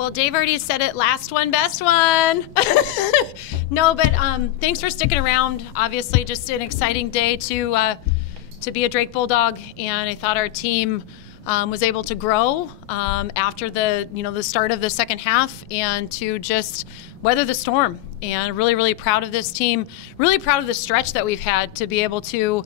Well, Dave already said it. Last one, best one. No, but thanks for sticking around. Obviously, just an exciting day to be a Drake Bulldog, and I thought our team was able to grow after the start of the second half, and to just weather the storm. And really, really proud of this team. Really proud of the stretch that we've had to be able to,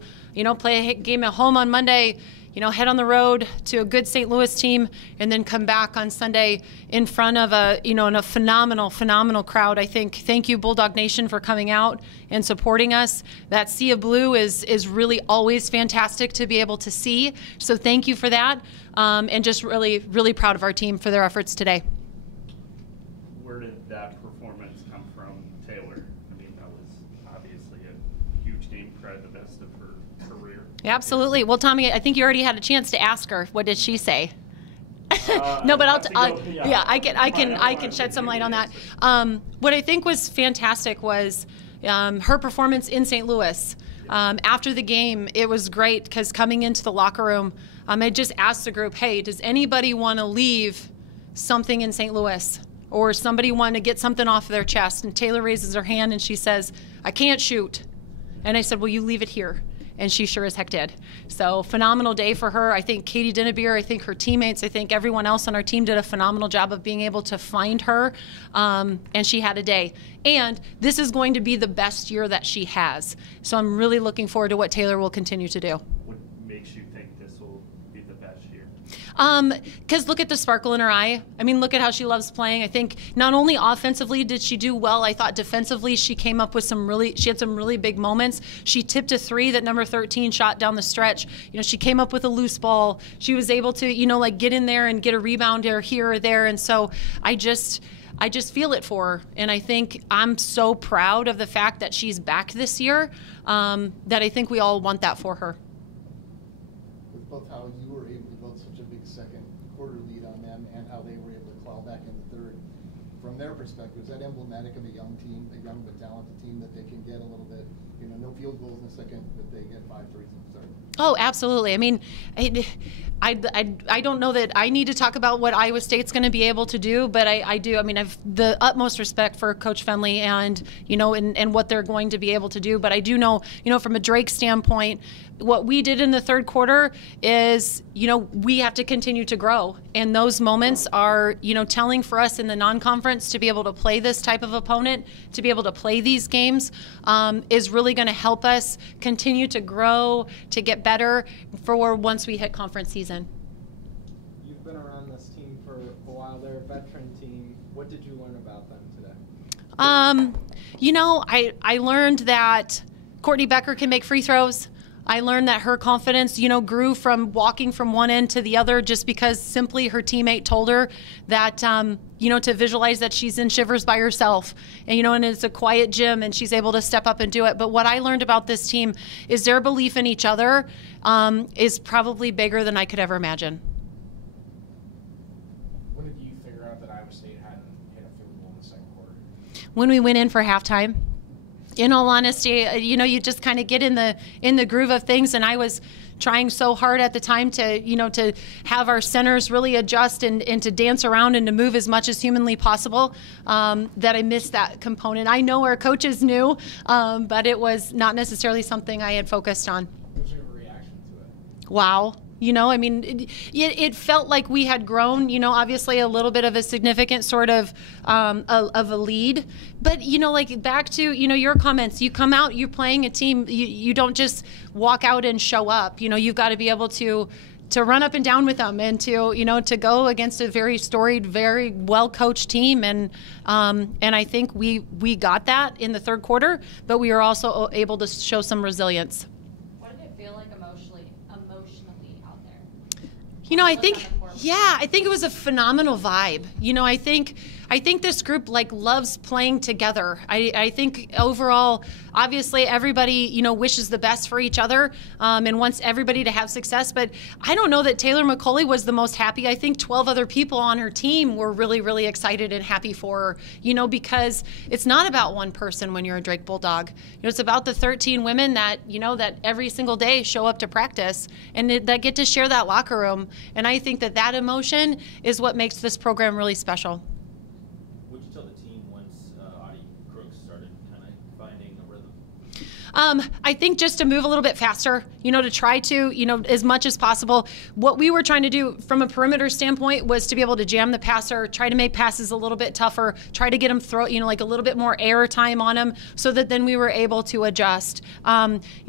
play a game at home on Monday. Head on the road to a good St. Louis team, and then come back on Sunday in front of a phenomenal crowd. I think, thank you, Bulldog Nation, for coming out and supporting us. That sea of blue is really always fantastic to be able to see. So thank you for that, and just really, really proud of our team for their efforts today. Where did that performance come from, Taylor? I mean, that was obviously a huge game, probably the best of her career. Absolutely. Well, Tommy, I think you already had a chance to ask her. What did she say? No, but I can shed some light on that. What I think was fantastic was her performance in St. Louis. After the game, it was great because coming into the locker room, I just asked the group, hey, does anybody want to leave something in St. Louis? Or somebody want to get something off their chest? And Taylor raises her hand and she says, I can't shoot. And I said, well, you leave it here. And she sure as heck did. So phenomenal day for her. I think Katie Dinnebeer, I think her teammates, I think everyone else on our team did a phenomenal job of being able to find her. And she had a day. And this is going to be the best year that she has. So I'm really looking forward to what Taylor will continue to do. What makes you think this will be the best year? Because look at the sparkle in her eye. I mean, look at how she loves playing. I think not only offensively did she do well, I thought defensively she came up with she had some really big moments. She tipped a 3 that number 13 shot down the stretch. She came up with a loose ball. She was able to, get in there and get a rebound here or there. And so I just feel it for her. And I think I'm so proud of the fact that she's back this year, that I think we all want that for her. With both how you were able to build such a big second quarter lead on them and how they were able to claw back in the third, from their perspective, is that emblematic of a young team, a young but talented team, that they can get a little bit, no field goals in the second, but they get 5 threes in the third? Oh, absolutely. I mean, I don't know that I need to talk about what Iowa State's going to be able to do, but I do. I mean, I've the utmost respect for Coach Fenley and, and what they're going to be able to do. But I do know, from a Drake standpoint, what we did in the third quarter is, we have to continue to grow. And those moments are, telling for us in the non-conference to be able to play this type of opponent, to be able to play these games, is really going to help us continue to grow, to get better for once we hit conference season. You've been around this team for a while. They're a veteran team. What did you learn about them today? I learned that Courtney Becker can make free throws. I learned that her confidence, grew from walking from one end to the other just because simply her teammate told her that, to visualize that she's in Shivers by herself. And, and it's a quiet gym and she's able to step up and do it. But what I learned about this team is their belief in each other is probably bigger than I could ever imagine. When did you figure out that Iowa State hadn't hit a field goal in the second quarter? When we went in for halftime. In all honesty, you just kind of get in the groove of things, and I was trying so hard at the time to, to have our centers really adjust and to dance around and to move as much as humanly possible, that I missed that component. I know our coaches knew, but it was not necessarily something I had focused on. What was your reaction to it? Wow. It felt like we had grown, obviously a little bit of a significant sort of a lead. But, back to, your comments, you come out, you're playing a team, you don't just walk out and show up. You've got to be able to run up and down with them and to go against a very storied, very well-coached team. And I think we got that in the third quarter, but we were also able to show some resilience. What did it feel like emotionally out there? I think it was a phenomenal vibe. I think this group loves playing together. I think overall, obviously everybody, wishes the best for each other and wants everybody to have success. But I don't know that Taylor McCauley was the most happy. I think 12 other people on her team were really, really excited and happy for her, because it's not about one person when you're a Drake Bulldog. It's about the 13 women that, that every single day show up to practice and that get to share that locker room. And I think that emotion is what makes this program really special. I think just to move a little bit faster, to try to, as much as possible. What we were trying to do from a perimeter standpoint was to be able to jam the passer, try to make passes a little bit tougher, try to get them like a little bit more air time on them so that then we were able to adjust.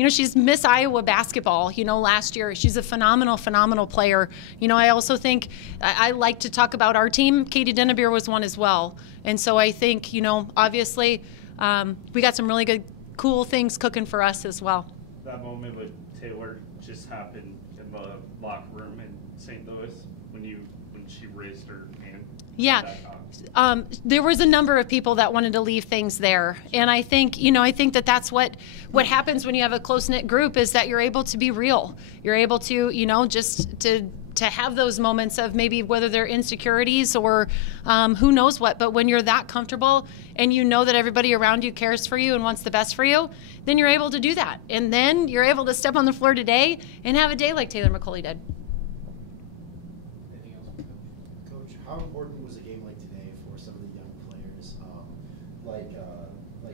She's Miss Iowa basketball, last year. She's a phenomenal player. I also think I like to talk about our team. Katie Dennebeer was one as well. And so I think, obviously we got some really good, cool things cooking for us as well. That moment with Taylor just happened in the locker room in St. Louis when she raised her hand. Yeah. There was a number of people that wanted to leave things there. And I think, that's what happens when you have a close-knit group is that you're able to be real. You're able to, just to have those moments of maybe whether they're insecurities or who knows what, but when you're that comfortable and you know that everybody around you cares for you and wants the best for you, then you're able to do that. And then you're able to step on the floor today and have a day like Taylor McCauley did. Anything else, Coach? How important was a game like today for some of the young players, like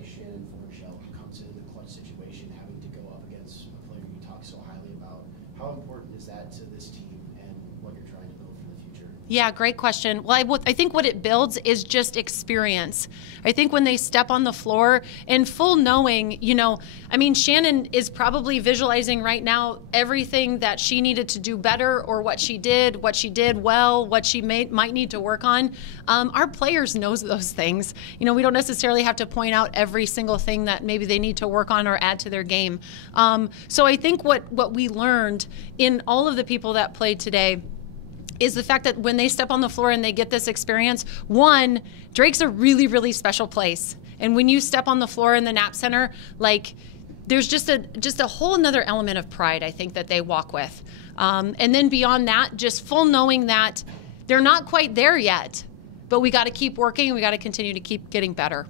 Shannon Fornshell, who comes into the clutch situation, having to go up against a player you talk so highly about? How important is that to this team and what you're trying to build for the future? Yeah, great question. Well, I think what it builds is just experience. I think when they step on the floor and full knowing, Shannon is probably visualizing right now everything that she needed to do better or what she did well, what she might need to work on. Our players knows those things. We don't necessarily have to point out every single thing that maybe they need to work on or add to their game. So I think what we learned in all of the people that played today is the fact that when they step on the floor and they get this experience, one, Drake's a really, really special place. And when you step on the floor in the Knapp Center, there's just a whole another element of pride, I think, that they walk with. And then beyond that, just full knowing that they're not quite there yet, but we got to keep working and we got to continue to keep getting better.